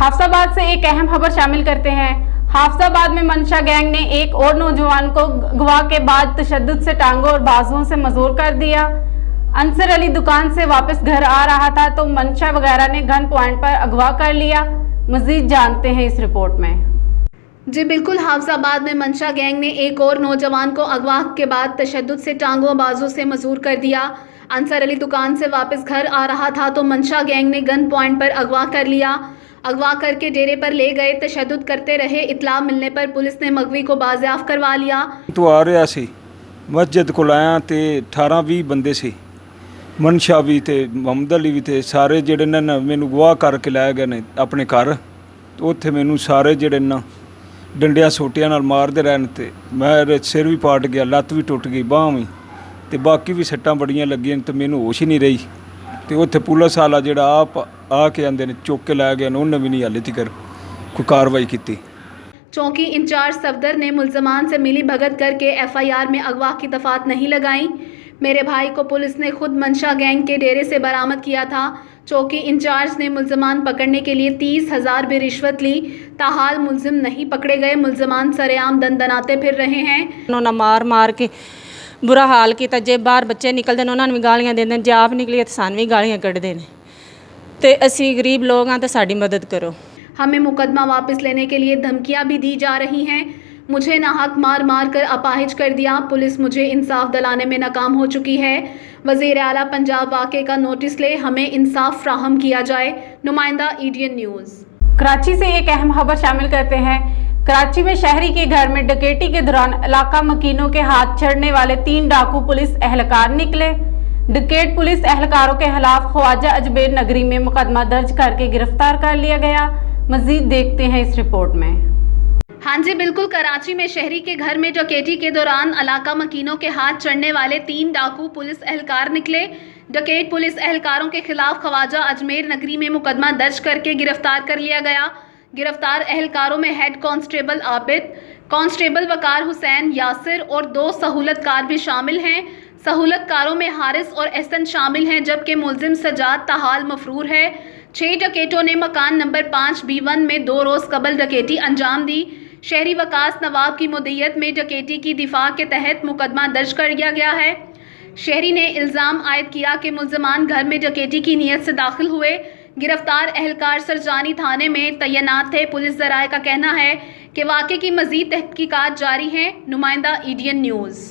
हाफसाबाद से एक अहम खबर शामिल करते हैं। हाफसाबाद में मंशा गैंग ने एक और नौजवान को अगवा के बाद तशद्दुद से टांगों और बाजुओं से मजबूर कर दिया। अंसर अली दुकान से वापस घर आ रहा था तो मंशा वगैरह ने गन पॉइंट पर अगवा कर लिया। मजीद जानते हैं इस रिपोर्ट में। जी बिल्कुल, हाफसाबाद में मंशा गैंग ने एक और नौजवान को अगवा के बाद तशद्दुद से टांगों बाजू से मजबूर कर दिया। अंसर अली दुकान से वापस घर आ रहा था तो मंशा गैंग ने गन पॉइंट पर अगवा कर लिया। अगवा करके डेरे पर ले गए, तशद्दुद करते रहे। इतला मिलने पर पुलिस ने मगवी को बाजियाफ करवा लिया। तो आ रहा सी मस्जिद को आया तो 18-20 बंदे सी, मनशा भी थे, मोहम्मद अली भी थे, सारे जेडे ने मैनू गवाह करके लाए गए ने अपने घर। तो उत्थे मैनू सारे जेडे ना डंडिया सोटिया नाल मारते रहन ते मेरे सिर भी पाट गया, लत्त भी टुट गई, बांह भी, ते बाकी भी सट्टां बड़ियां लगियां ते मैनू होश ही नहीं रही। तो उत्थे पुलिस वाला जिहड़ा आप आके आंदे ने चुक के लै गया, उन्हें भी नहीं हाले तक कोई कार्रवाई की। चौकी इंचार्ज सफदर ने मुल्जमान से मिली भगत करके FIR में अगवा की दफात नहीं लगाई। मेरे भाई को पुलिस ने खुद मंशा गैंग के डेरे से बरामद किया था। चौकी इंचार्ज ने मुल्जमान पकड़ने के लिए 30,000 भी रिश्वत ली, ताहाल मुल्जिम नहीं पकड़े गए। मुल्जमान सरेआम दंदनाते फिर रहे हैं। उन्होंने मार के बुरा हाल किया। जे बाहर बच्चे निकलते हैं उन्होंने भी गालियां देंदे, जे आप निकली तो सानू भी गालियां कढ़दे हैं। तो असी गरीब लोग हाँ तो साड़ी मदद करो। हमें मुकदमा वापस लेने के लिए धमकियां भी दी जा रही हैं। मुझे नाहक मार कर अपाहिज कर दिया। पुलिस मुझे इंसाफ दिलाने में नाकाम हो चुकी है। वज़ीर आला पंजाब वाक़े का नोटिस ले, हमें इंसाफ फ्राहम किया जाए। नुमाइंदा EDN न्यूज़। कराची से एक अहम खबर शामिल करते हैं। कराची में शहरी के घर में डकैती के दौरान इलाका मकीनों के हाथ चढ़ने वाले 3 डाकू पुलिस एहलकार निकले। डकैत पुलिस एहलकारों के खिलाफ ख्वाजा अजमेर नगरी में मुकदमा दर्ज करके गिरफ्तार कर लिया गया। मजीद देखते हैं इस रिपोर्ट में। हाँ जी बिल्कुल, कराची में शहरी के घर में डकैती के दौरान इलाका मकीनों के हाथ चढ़ने वाले 3 डाकू पुलिस एहलकार निकले। डकैत पुलिस एहलकारों के खिलाफ ख्वाजा अजमेर नगरी में मुकदमा दर्ज करके गिरफ्तार कर लिया गया। गिरफ्तार एहलकारों में हेड कांस्टेबल आबिद, कांस्टेबल वकार हुसैन, यासिर और 2 सहूलतकार भी शामिल हैं। सहूलतकारों में हारिस और एहसन शामिल हैं, जबकि मुल्जिम सजाद ताहाल मफरूर है। 6 डकैतों ने मकान नंबर 5B1 में 2 रोज़ कबल डकैती अंजाम दी। शहरी वकास नवाब की मुद्दत में डकैती की दिफा के तहत मुकदमा दर्ज कर लिया गया है। शहरी ने इल्ज़ाम आयद किया कि मुल्जमान घर में डकैती की नीयत से दाखिल हुए। गिरफ्तार एहलकार सरजानी थाने में तैनात थे। पुलिस ज़राए का कहना है कि वाक़े की मज़ीद तहक़ीक़ात जारी हैं। नुमाइंदा EDN न्यूज़।